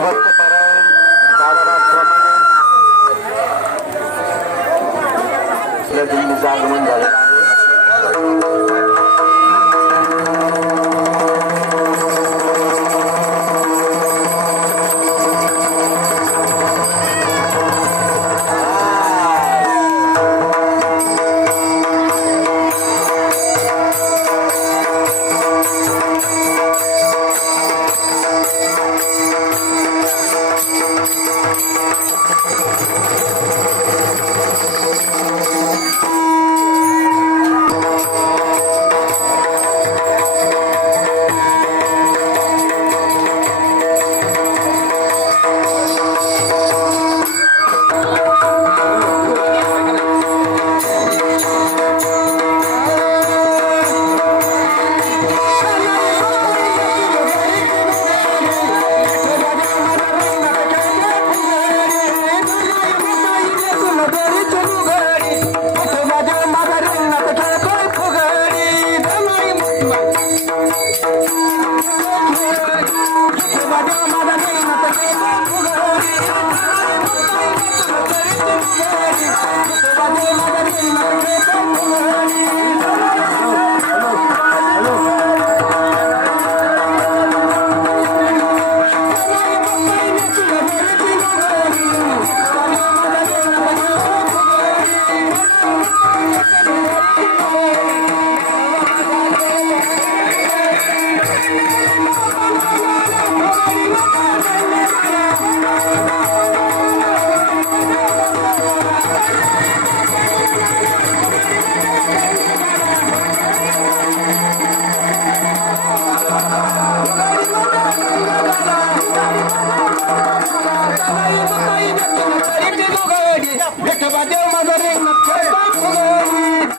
हरिभक्त